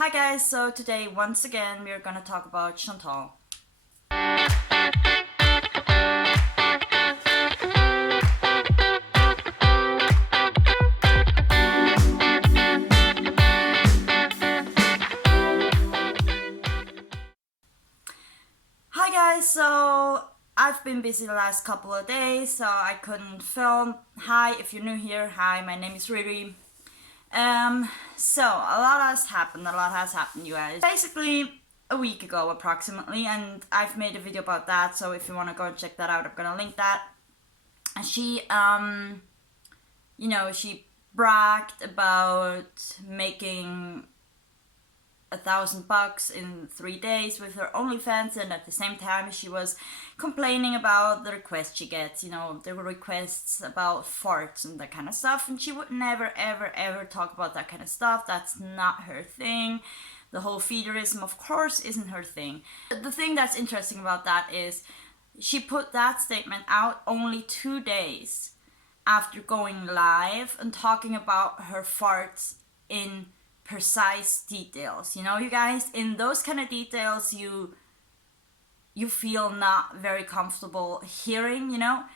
Hi guys, so today once again we're gonna talk about Chantal. Hi guys, so I've been busy the last couple of days, so I couldn't film. Hi, if you're new here, hi, my name is Riri. So a lot has happened, you guys. Basically, a week ago approximately, and I've made a video about that, so if you wanna go and check that out, I'm gonna link that. And she bragged about making $1,000 in 3 days with her OnlyFans, and at the same time she was complaining about the requests she gets. There were requests about farts and that kind of stuff, and she would never ever talk about that kind of stuff. That's not her thing. The whole feederism, of course, isn't her thing. The thing that's interesting about that is she put that statement out only 2 days after going live and talking about her farts in precise details. You guys, in those kind of details you feel not very comfortable hearing. I'm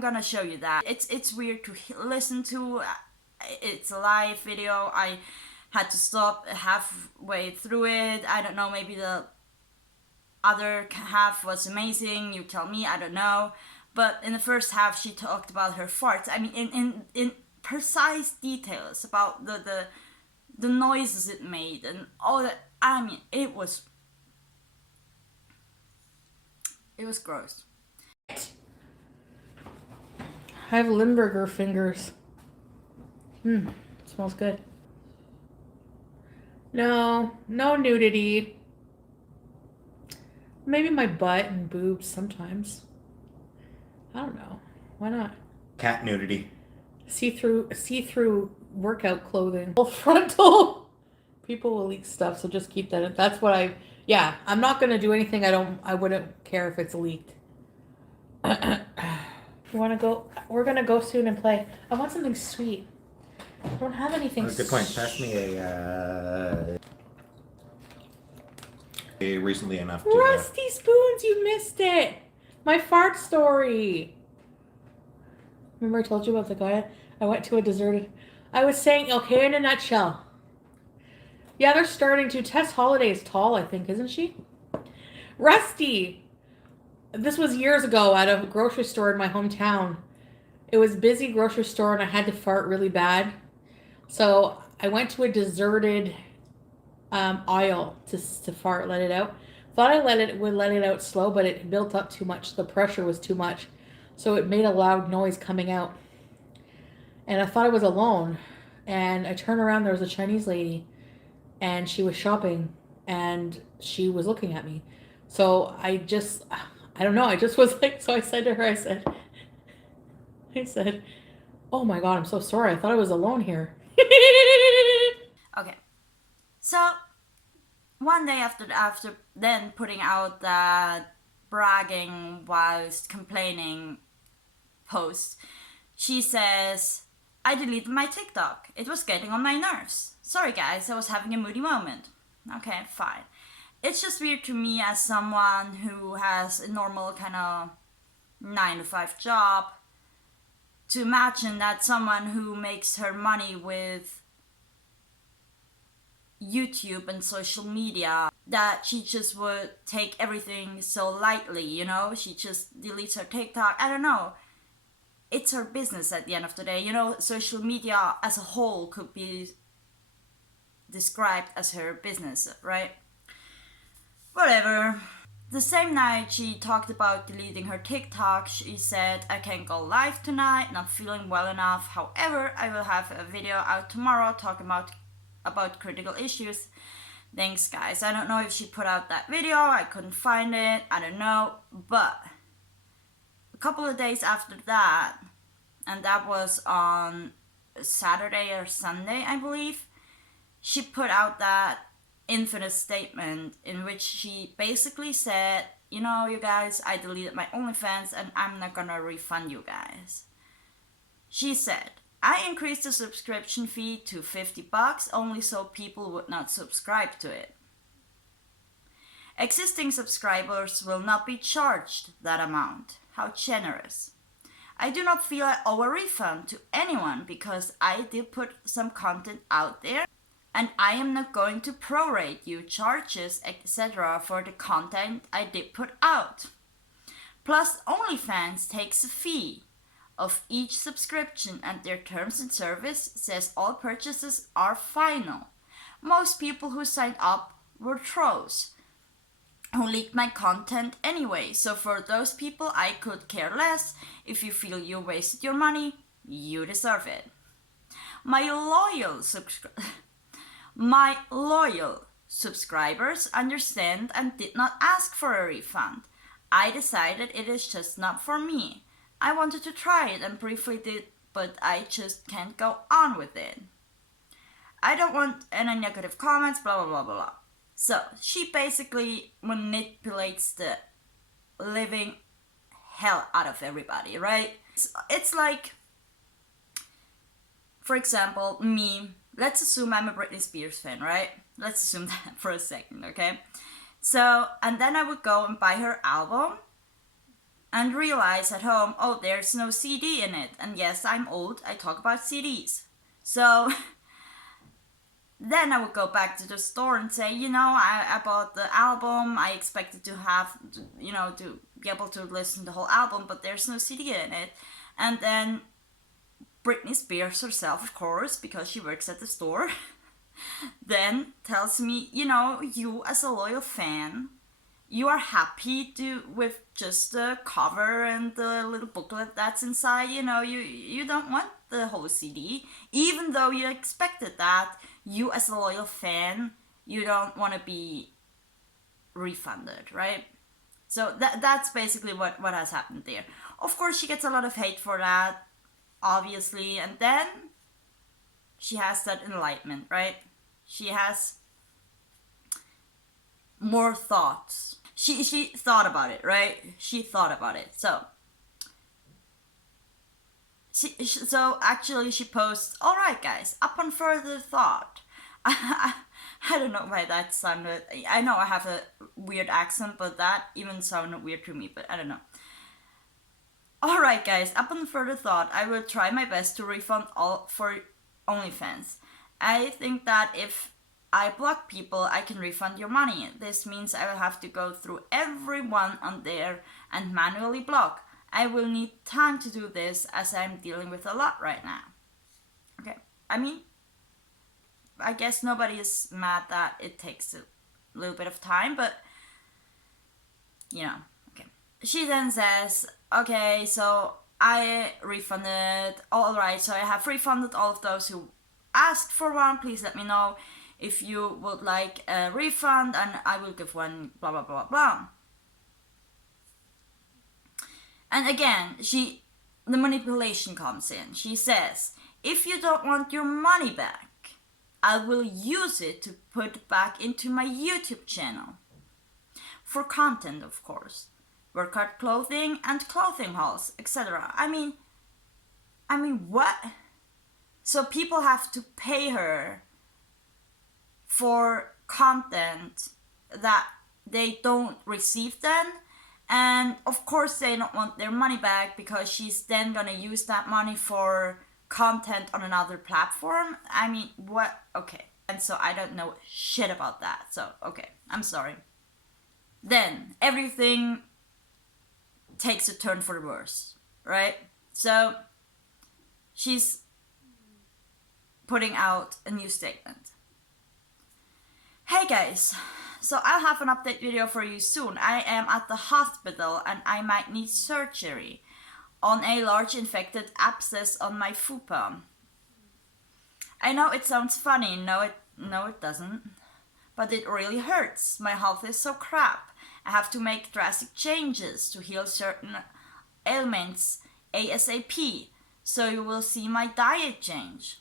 gonna show you that. It's weird to listen to. It's a live video. I had to stop halfway through it. I don't know, maybe the other half was amazing, you tell me, I don't know. But in the first half she talked about her farts. I mean, in precise details about the noises it made and all that. I mean, it was gross. I have Limburger fingers. Smells good. No nudity. Maybe my butt and boobs sometimes. I don't know. Why not? Cat nudity. See-through workout clothing. Frontal. People will leak stuff, so just keep that in. That's what I'm not gonna do anything I wouldn't care if it's leaked. You wanna go? We're gonna go soon and play. I want something sweet. I don't have anything Good point. Pass me a recently enough to Rusty spoons, you missed it. My fart story. Remember I told you about the guy? I went to a deserted... I was saying, okay, in a nutshell. Yeah, they're starting to. Tess Holliday's tall, I think, isn't she? Rusty! This was years ago at a grocery store in my hometown. It was a busy grocery store and I had to fart really bad. So I went to a deserted aisle to fart, let it out. Thought I would let it out slow, but it built up too much. The pressure was too much. So it made a loud noise coming out. And I thought I was alone. And I turned around, there was a Chinese lady. And she was shopping. And she was looking at me. So I don't know, I just was like, so I said to her, I said, oh my God, I'm so sorry. I thought I was alone here. Okay. So one day after then putting out that bragging whilst complaining post, she says, I deleted my TikTok. It was getting on my nerves. Sorry guys, I was having a moody moment. Okay, fine. It's just weird to me as someone who has a normal kind of 9-to-5 job to imagine that someone who makes her money with YouTube and social media, that she just would take everything so lightly. She just deletes her TikTok. I don't know. It's her business at the end of the day. Social media as a whole could be described as her business, right? Whatever. The same night she talked about deleting her TikTok, she said, I can't go live tonight, not feeling well enough. However, I will have a video out tomorrow talking about critical issues. Thanks guys. I don't know if she put out that video, I couldn't find it, I don't know. But a couple of days after that, and that was on Saturday or Sunday, I believe, she put out that infamous statement in which she basically said, you guys, I deleted my OnlyFans and I'm not gonna refund you guys. She said, I increased the subscription fee to $50 only so people would not subscribe to it. Existing subscribers will not be charged that amount. How generous. I do not feel I owe a refund to anyone because I did put some content out there, and I am not going to prorate you charges, etc. for the content I did put out. Plus, OnlyFans takes a fee of each subscription, and their terms and service says all purchases are final. Most people who signed up were trolls who leaked my content anyway, so for those people I could care less. If you feel you wasted your money, you deserve it. My loyal subscribers understand and did not ask for a refund. I decided it is just not for me. I wanted to try it and briefly did, but I just can't go on with it. I don't want any negative comments, blah blah blah blah blah. So she basically manipulates the living hell out of everybody, right? It's like, for example, me. Let's assume I'm a Britney Spears fan, right? Let's assume that for a second, okay? So, and then I would go and buy her album and realize at home, oh, there's no CD in it. And yes, I'm old, I talk about CDs. So then I would go back to the store and say, I bought the album, I expected to have, to be able to listen to the whole album, but there's no CD in it. And then Britney Spears herself, of course, because she works at the store, then tells me, you as a loyal fan, you are happy with just the cover and the little booklet that's inside, you don't want the whole CD, even though you expected that. You as a loyal fan, you don't want to be refunded, right? So that's basically what has happened there. Of course, she gets a lot of hate for that, obviously, and then she has that enlightenment, right? She has more thoughts. She thought about it, right? She thought about it. So actually she posts, all right guys, upon further thought. I don't know why that sounded, I know I have a weird accent, but that even sounded weird to me, but I don't know. All right guys, upon further thought, I will try my best to refund all for OnlyFans. I think that if I block people, I can refund your money. This means I will have to go through everyone on there and manually block. I will need time to do this as I'm dealing with a lot right now. Okay, I guess nobody is mad that it takes a little bit of time, but okay. She then says, okay, so I refunded, alright, so I have refunded all of those who asked for one. Please let me know if you would like a refund and I will give one, blah blah blah blah. And again, the manipulation comes in. She says, if you don't want your money back, I will use it to put back into my YouTube channel. For content, of course. Workout clothing and clothing hauls, etc. I mean, what? So people have to pay her for content that they don't receive then, and of course they don't want their money back because she's then gonna use that money for content on another platform. What? Okay. And so I don't know shit about that, so okay, I'm sorry. Then everything takes a turn for the worse, right? So she's putting out a new statement. Hey guys, so I'll have an update video for you soon. I am at the hospital and I might need surgery on a large infected abscess on my fupa. I know it sounds funny, no it doesn't, but it really hurts. My health is so crap. I have to make drastic changes to heal certain ailments ASAP, so you will see my diet change.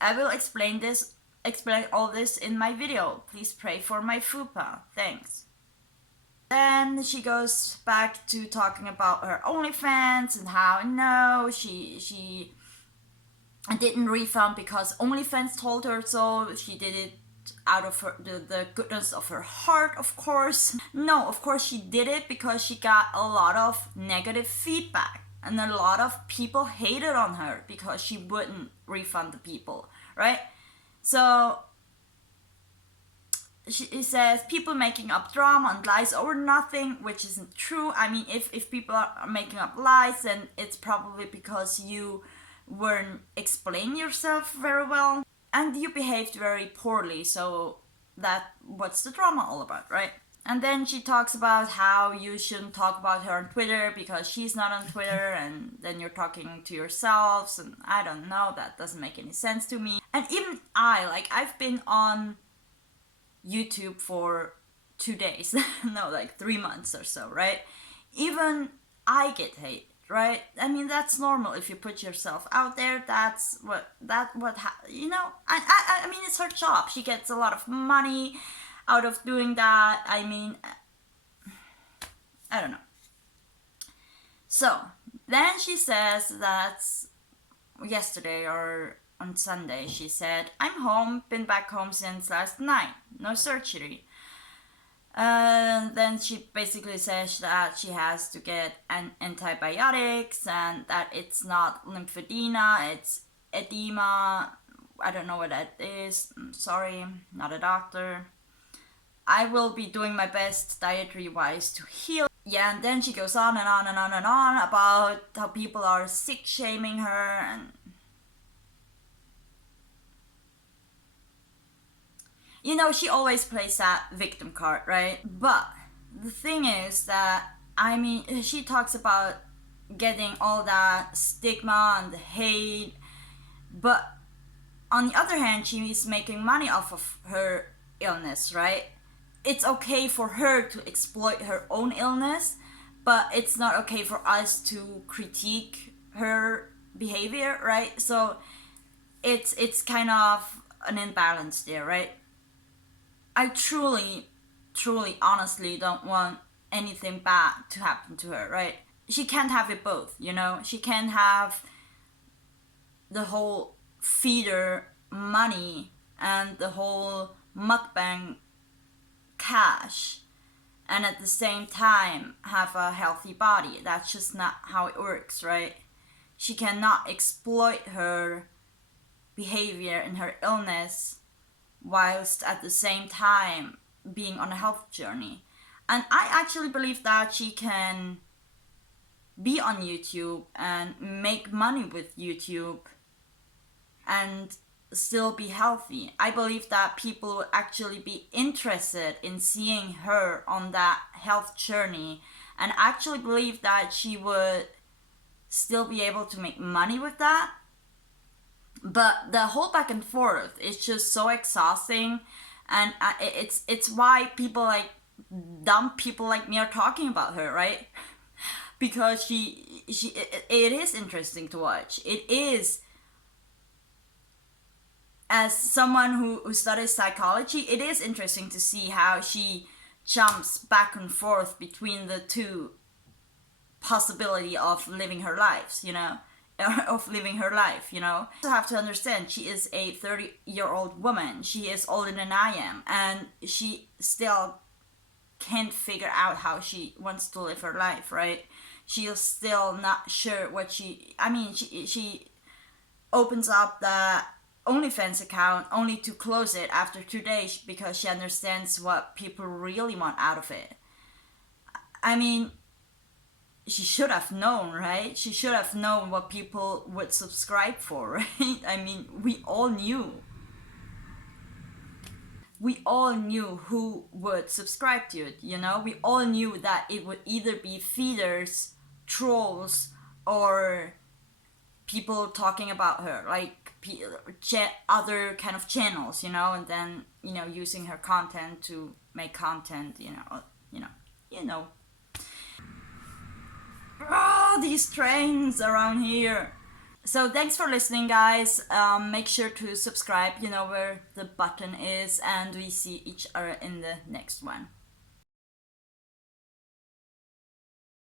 I will explain all this in my video. Please pray for my fupa. Thanks. Then she goes back to talking about her OnlyFans and how she didn't refund because OnlyFans told her so. She did it out of the goodness of her heart, of course. No, of course she did it because she got a lot of negative feedback. And a lot of people hated on her because she wouldn't refund the people, right? So she says people making up drama and lies over nothing, which isn't true. I mean, if people are making up lies, then it's probably because you weren't explaining yourself very well and you behaved very poorly. So what's the drama all about, right? And then she talks about how you shouldn't talk about her on Twitter because she's not on Twitter, and then you're talking to yourselves, and I don't know, that doesn't make any sense to me. And even I've been on YouTube for 2 days, no, like 3 months or so, right? Even I get hate, right? I mean, that's normal. If you put yourself out there, that's you know, I mean, it's her job. She gets a lot of money out of doing that. I mean, I don't know. So then she says that yesterday or on Sunday, she said, I'm home, been back home since last night, no surgery. Then she basically says that she has to get antibiotics and that it's not lymphedema, it's edema. I don't know what that is. I'm sorry, not a doctor. I will be doing my best dietary wise to heal. Yeah, and then she goes on and on and on and on about how people are sick shaming her, and you know, she always plays that victim card, right? But the thing is that, I mean, she talks about getting all that stigma and the hate, but on the other hand, she is making money off of her illness, right? It's okay for her to exploit her own illness, but it's not okay for us to critique her behavior, right? So it's kind of an imbalance there, right? I truly, honestly don't want anything bad to happen to her, right? She can't have it both, you know? She can't have the whole feeder money and the whole mukbang cash and at the same time have a healthy body. That's just not how it works, right? She cannot exploit her behavior and her illness whilst at the same time being on a health journey. And I actually believe that she can be on YouTube and make money with YouTube and still be healthy. I believe that people would actually be interested in seeing her on that health journey, and actually believe that she would still be able to make money with that. But the whole back and forth is just so exhausting, and it's why people like dumb people like me are talking about her, right? Because it is interesting to watch. It is, as someone who studies psychology, it is interesting to see how she jumps back and forth between the two possibility of living her lives, you know, of living her life, you know. You have to understand, she is a 30-year-old woman. She is older than I am, and she still can't figure out how she wants to live her life, right? She is still not sure what she opens up the OnlyFans account only to close it after 2 days because she understands what people really want out of it. I mean, she should have known, right? She should have known what people would subscribe for, right? I mean, we all knew. We all knew who would subscribe to it, you know? We all knew that it would either be feeders, trolls, or people talking about her, like other kind of channels, you know, and then, you know, using her content to make content, you know. Oh, these trains around here. So thanks for listening, guys. Make sure to subscribe, you know where the button is, and we see each other in the next one.